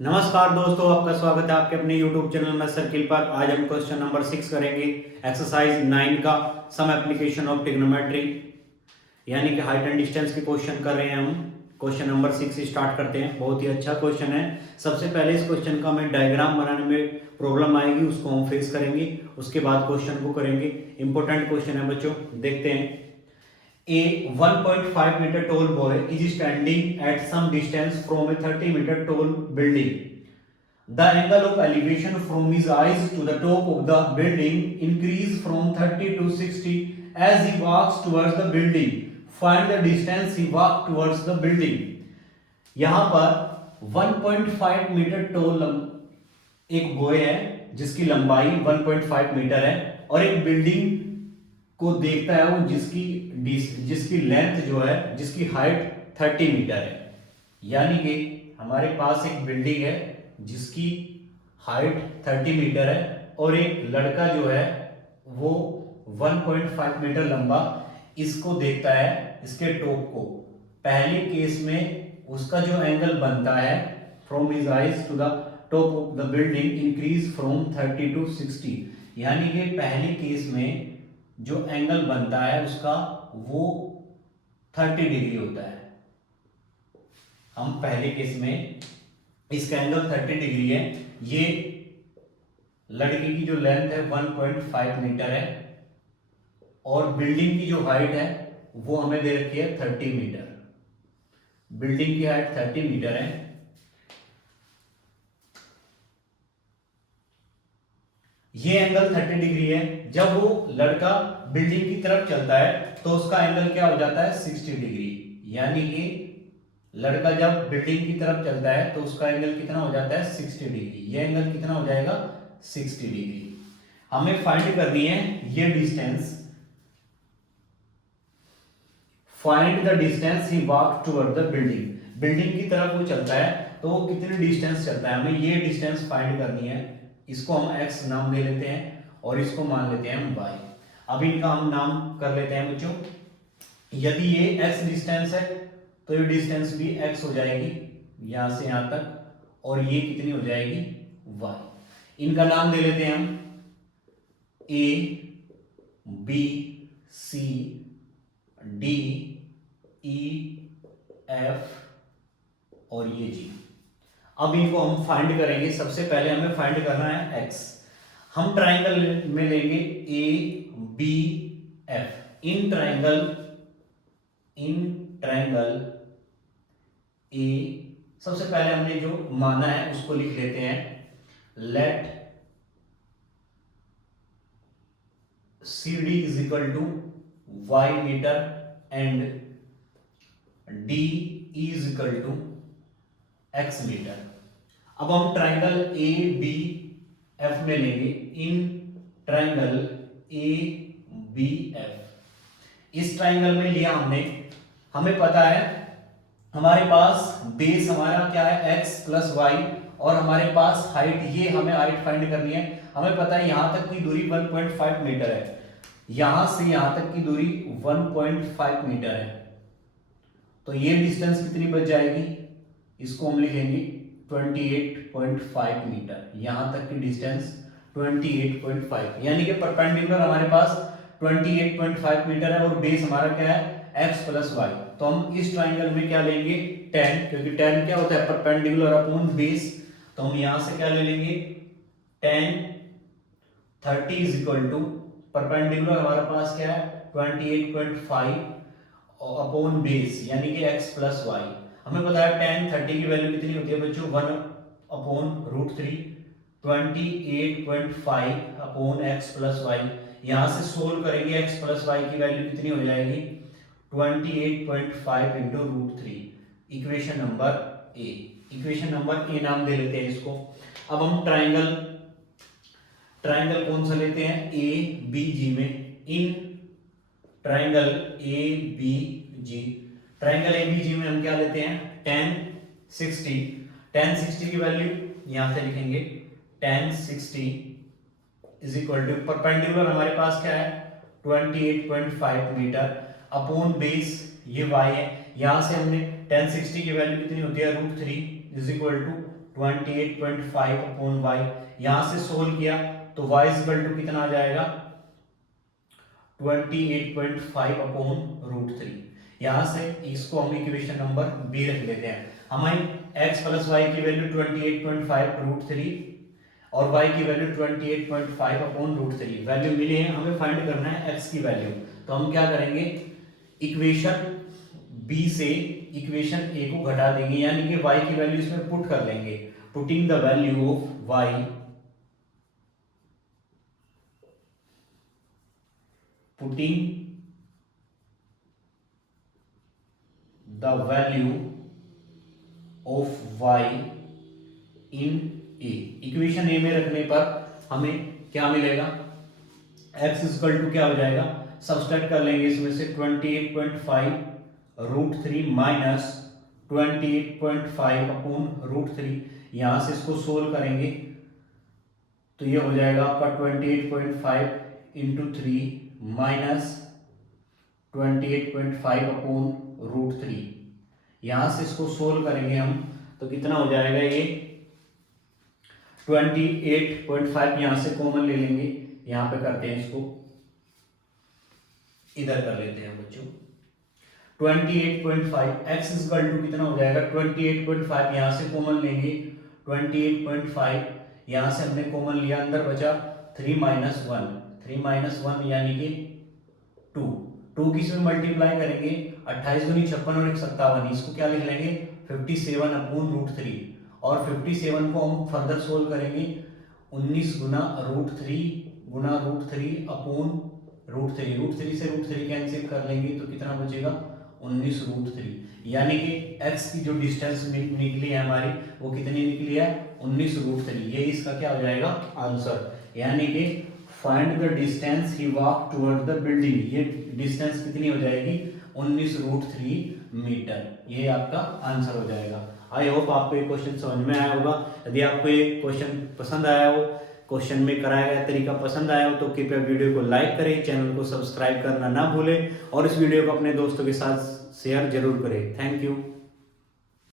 नमस्कार दोस्तों, आपका स्वागत है आपके अपने YouTube चैनल में सर्किल पर। आज हम क्वेश्चन नंबर 6 करेंगे, एक्सरसाइज 9 का सम एप्लीकेशन ऑफ ट्रिग्नोमेट्री, यानी कि हाइट एंड डिस्टेंस के क्वेश्चन कर रहे हैं हम। क्वेश्चन नंबर 6 स्टार्ट करते हैं। बहुत ही अच्छा क्वेश्चन है। सबसे पहले इस क्वेश्चन का हमें डायग्राम बनाने में प्रॉब्लम आएगी, उसको हम फेस करेंगे, उसके बाद क्वेश्चन को करेंगे। इंपॉर्टेंट क्वेश्चन है बच्चों, देखते हैं। A 1.5 meter tall boy is standing at some distance from a 30 meter tall building. The angle of elevation from his eyes to the top of the building increase from 30 to 60 as he walks towards the building. Find the distance he walked towards the building. यहाँ पर 1.5 metre toll एक boy है जिसकी लंबाई 1.5 metre है और एक building को देखता है वो जिसकी लेंथ जो है, जिसकी हाइट 30 मीटर है। यानी कि हमारे पास एक बिल्डिंग है जिसकी हाइट 30 मीटर है और एक लड़का जो है वो 1.5 मीटर लंबा इसको देखता है, इसके टॉप को। पहले केस में उसका जो एंगल बनता है from his eyes to the top of the building increase from 30 to 60। यानी कि पहले केस में जो एंगल बनता है उसका वो 30 डिग्री होता है। हम पहले केस में इसका एंगल 30 डिग्री है। ये लड़के की जो लेंथ है 1.5 मीटर है और बिल्डिंग की जो हाइट है वो हमें दे रखी है 30 मीटर। बिल्डिंग की हाइट 30 मीटर है। ये एंगल 30 डिग्री है। जब वो लड़का बिल्डिंग की तरफ चलता है तो उसका एंगल क्या हो जाता है 60 डिग्री। यानी कि लड़का जब बिल्डिंग की तरफ चलता है तो उसका एंगल कितना हो जाता है 60 डिग्री। ये एंगल कितना हो जाएगा 60 डिग्री। हमें फाइंड करनी है ये distance. Find the distance he walk toward the building. Building की तरफ वो चलता है तो वो कितनी डिस्टेंस चलता है, हमें ये डिस्टेंस फाइंड करनी है। इसको हम x नाम दे लेते हैं और इसको मान लेते हैं हम y। अब इनका हम नाम कर लेते हैं बच्चों। यदि ये x डिस्टेंस है तो ये डिस्टेंस भी x हो जाएगी यहां से यहां तक, और ये कितनी हो जाएगी y। इनका नाम दे लेते हैं हम a, b, c, d, e, f और ये g। अब इनको हम फाइंड करेंगे। सबसे पहले हमें फाइंड करना है x। हम ट्राइंगल में लेंगे A B F. In triangle A, सबसे पहले हमने जो माना है उसको लिख लेते हैं। Let C D is equal to Y metre and D is equal to X metre. अब हम ट्राइंगल ए बी एफ में लेंगे। In triangle A B F, इस ट्राइंगल में लिया हमने। हमें पता है हमारे पास बेस हमारा क्या है x प्लस वाई, और हमारे पास हाइट, ये हमें हाइट फाइंड करनी है। हमें पता है यहां तक की दूरी 1.5 मीटर है, यहां से यहां तक की दूरी 1.5 मीटर है। तो ये डिस्टेंस कितनी बच जाएगी, इसको हम लिखेंगे 28.5 मीटर। यहां तक की डिस्टेंस 28.5, यानी कि परपेंडिकुलर हमारे पास 28.5 मीटर है और बेस हमारा क्या है x प्लस वाई। तो हम इस ट्राइंगल में क्या लेंगे tan, क्योंकि tan क्या होता है परपेंडिकुलर अपॉन बेस। तो हम यहां से क्या ले लेंगे tan 30 is equal to perpendicular हमारे पास क्या है 28.5 अपॉन बेस, यानी कि x प्लस वाई। हमें पता है tan 30 की वैल्यू कितनी होती है बच्चों 1 upon root 3। 28.5 upon x plus Y. यहां से सोल्व करेंगे x प्लस वाई की वैल्यू कितनी हो जाएगी 28.5 into root 3। Equation number A. Equation number A नाम दे लेते हैं इसको। अब हम ट्राइंगल कौन सा लेते हैं ए बी जी में। In triangle A B G, triangle A B G में हम क्या लेते हैं tan 60। tan 60 की वैल्यू यहां से लिखेंगे tan 60 is equal to perpendicular हमारे पास क्या है 28.5 मीटर अपॉन बेस ये y है। यहां से हमने tan 60 की वैल्यू कितनी होती है root 3 is equal to 28.5 upon Y. यहां से सोल्व किया तो y इक्वल टू कितना आ जाएगा 28.5 अपॉन रूट 3। यहां से इसको हम इक्वेशन नंबर बी रख लेते हैं। हमें x प्लस वाई की वैल्यू 28.5 रूट 3 और y की वैल्यू 28.5 अपॉन रूट 3 वैल्यू मिली है। हमें फाइंड करना है x की वैल्यू। तो हम क्या करेंगे, इक्वेशन बी से इक्वेशन ए को घटा देंगे, यानी कि y की वैल्यू इसमें पुट कर लेंगे। Putting the value of y, putting the value of y in A. Equation A में रखने पर हमें क्या मिलेगा, x इक्वल टू क्या हो जाएगा, सब्सट्रैक्ट कर लेंगे इसमें से 28.5 रूट 3 माइनस 28.5 अपॉन रूट 3। यहां से इसको सोल्व करेंगे तो ये हो जाएगा आपका 28.5 इंटू 3 माइनस 28.5 अपॉन रूट 3। यहां से इसको सोल्व करेंगे हम तो कितना हो जाएगा, ये 28.5 यहां से कॉमन ले लेंगे, यहां पे करते हैं इसको, इधर कर लेते हैं बच्चों 28.5 x इक्वल टू कितना हो जाएगा 28.5 यहां से कॉमन लेंगे 28.5 यहां से हमने कॉमन लिया, अंदर बचा 3 माइनस 1 यानी कि 2 किस में मल्टीप्लाई करेंगे 28 दूनी 56 और 1 57, इसको क्या लिख लेंगे 57 अपॉन रूट 3 और 57 को हम फर्दर सोल्व करेंगे 19 गुना रूट 3 अपॉन रूट 3 से रूट 3 कैंसिल कर लेंगे तो कितना बचेगा 19 रूट 3, यानी कि x की जो डिस्टेंस निकली है हमारी वो कितनी निकली है 19 रूट 3। ये इसका क्या हो जाएगा आंसर, यानी कि find the distance he walk toward the building. ये डिस्टेंस कितनी हो जाएगी 19 रूट 3 मीटर, ये आपका आंसर हो जाएगा। आई होप आपको ये क्वेश्चन समझ में आया होगा। यदि आपको ये क्वेश्चन पसंद आया हो, क्वेश्चन में कराया गया तरीका पसंद आया हो तो कृपया वीडियो को लाइक करें, चैनल को सब्सक्राइब करना ना भूलें और इस वीडियो को अपने दोस्तों के साथ शेयर जरूर करें। Thank you.